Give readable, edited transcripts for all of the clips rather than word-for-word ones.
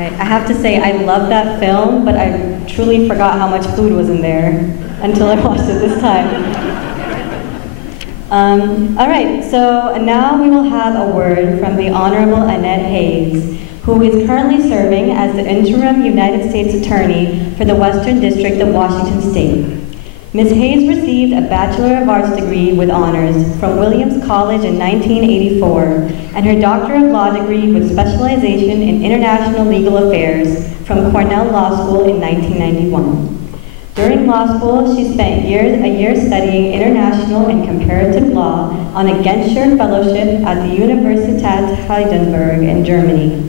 Right. I have to say, I love that film, but I truly forgot how much food was in there until I watched it this time. All right, so now we will have a word from the Honorable Annette Hayes, who is currently serving as the interim United States Attorney for the Western District of Washington State. Ms. Hayes received a Bachelor of Arts degree with honors from Williams College in 1984 and her Doctor of Law degree with specialization in international legal affairs from Cornell Law School in 1991. During law school, she spent a year studying international and comparative law on a Genscher Fellowship at the Universität Heidelberg in Germany.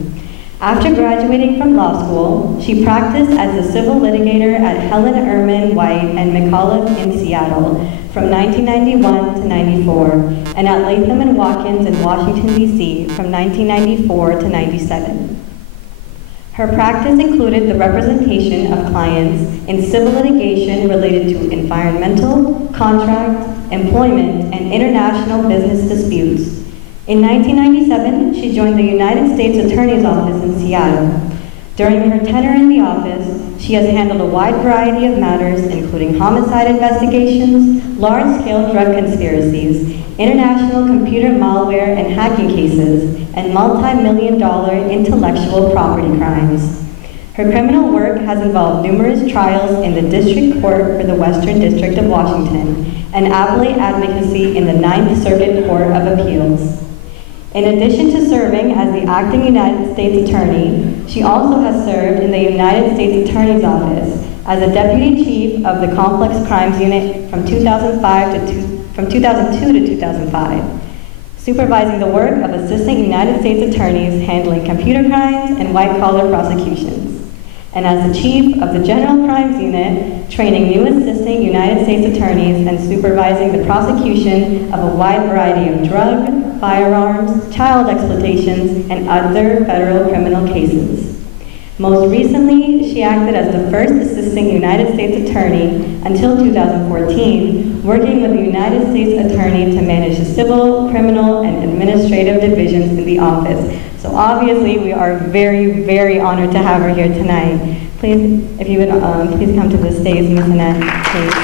After graduating from law school, she practiced as a civil litigator at Helen Ehrman White and McAuliffe in Seattle from 1991 to 94, and at Latham & Watkins in Washington, D.C. from 1994 to 97. Her practice included the representation of clients in civil litigation related to environmental, contract, employment, and international business disputes. In 1997, she joined the United States Attorney's Office in Seattle. During her tenure in the office, she has handled a wide variety of matters, including homicide investigations, large-scale drug conspiracies, international computer malware and hacking cases, and multi-million-dollar intellectual property crimes. Her criminal work has involved numerous trials in the District Court for the Western District of Washington and appellate advocacy in the Ninth Circuit Court of Appeals. In addition to serving as the acting United States Attorney, she also has served in the United States Attorney's Office as a Deputy Chief of the Complex Crimes Unit from 2002 to 2005, supervising the work of Assistant United States Attorneys handling computer crimes and white-collar prosecutions, and as the Chief of the General Crimes Unit, training new Assistant United States Attorneys and supervising the prosecution of a wide variety of drug, firearms, child exploitations, and other federal criminal cases. Most recently, she acted as the first Assistant United States Attorney until 2014, working with the United States Attorney to manage the civil, criminal, and administrative divisions in the office. So obviously, we are very, very honored to have her here tonight. Please, if you would, please come to the stage, Ms. Annette, please.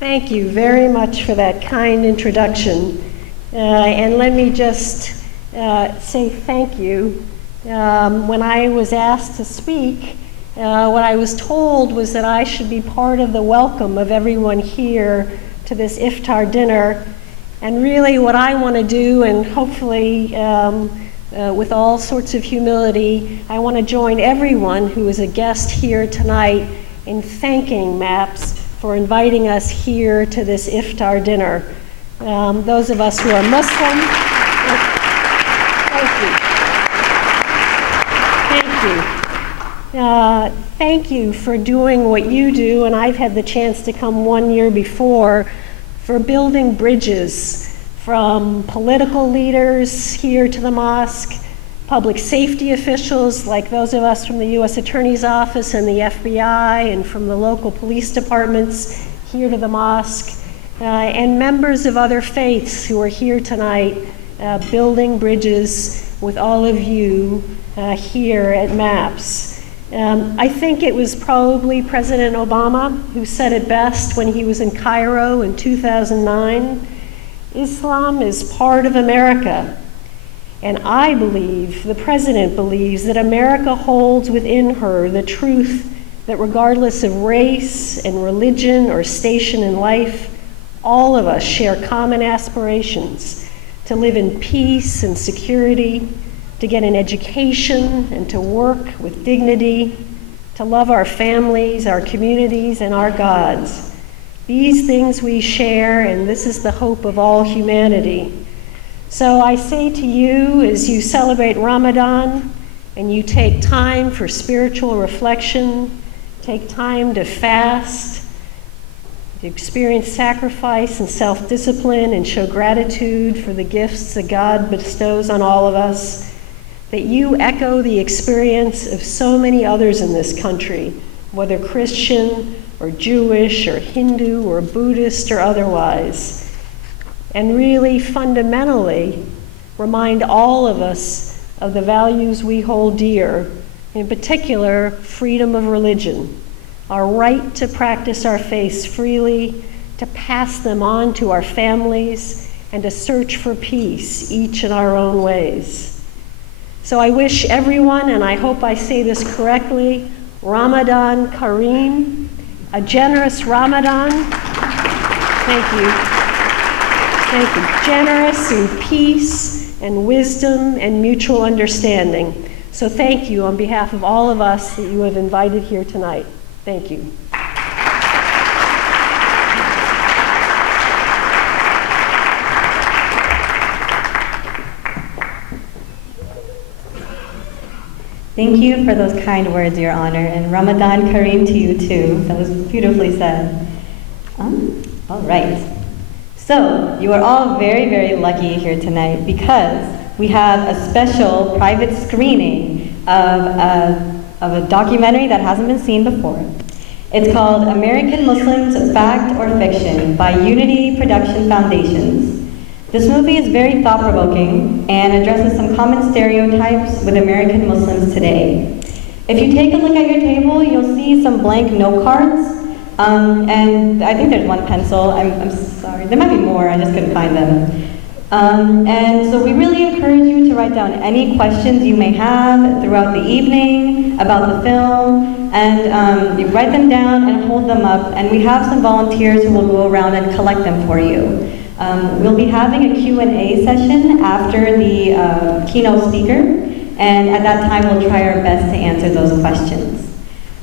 Thank you very much for that kind introduction. And let me just say thank you. When I was asked to speak, what I was told was that I should be part of the welcome of everyone here to this Iftar dinner. And really what I want to do, and hopefully with all sorts of humility, I want to join everyone who is a guest here tonight in thanking MAPS for inviting us here to this Iftar dinner. Those of us who are Muslim, thank you for doing what you do, and I've had the chance to come 1 year before, for building bridges from political leaders here to the mosque, public safety officials like those of us from the U.S. Attorney's Office and the FBI and from the local police departments here to the mosque, and members of other faiths who are here tonight building bridges with all of you here at MAPS. I think it was probably President Obama who said it best when he was in Cairo in 2009. Islam is part of America. And I believe, the President believes, that America holds within her the truth that regardless of race and religion or station in life, all of us share common aspirations to live in peace and security, to get an education and to work with dignity, to love our families, our communities, and our gods. These things we share, and this is the hope of all humanity. So I say to you, as you celebrate Ramadan and you take time for spiritual reflection, take time to fast, to experience sacrifice and self-discipline and show gratitude for the gifts that God bestows on all of us, that you echo the experience of so many others in this country, whether Christian, or Jewish or Hindu or Buddhist or otherwise, and really fundamentally remind all of us of the values we hold dear, in particular, freedom of religion, our right to practice our faiths freely, to pass them on to our families, and to search for peace, each in our own ways. So I wish everyone, and I hope I say this correctly, Ramadan Kareem, a generous Ramadan. Thank you. Thank you. Generous in peace and wisdom and mutual understanding. So thank you on behalf of all of us that you have invited here tonight. Thank you. Thank you for those kind words, Your Honor, and Ramadan Kareem to you too. That was beautifully said. All right. So, you are all very, very lucky here tonight because we have a special private screening of a documentary that hasn't been seen before. It's called American Muslims, Fact or Fiction by Unity Production Foundations. This movie is very thought-provoking and addresses some common stereotypes with American Muslims today. If you take a look at your table, you'll see some blank note cards, and I think there's one pencil. I'm sorry, there might be more, I just couldn't find them. And so we really encourage you to write down any questions you may have throughout the evening about the film, and you write them down and hold them up, and we have some volunteers who will go around and collect them for you. We'll be having a Q&A session after the keynote speaker, and at that time we'll try our best to answer those questions.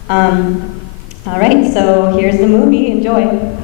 All right, so here's the movie. Enjoy.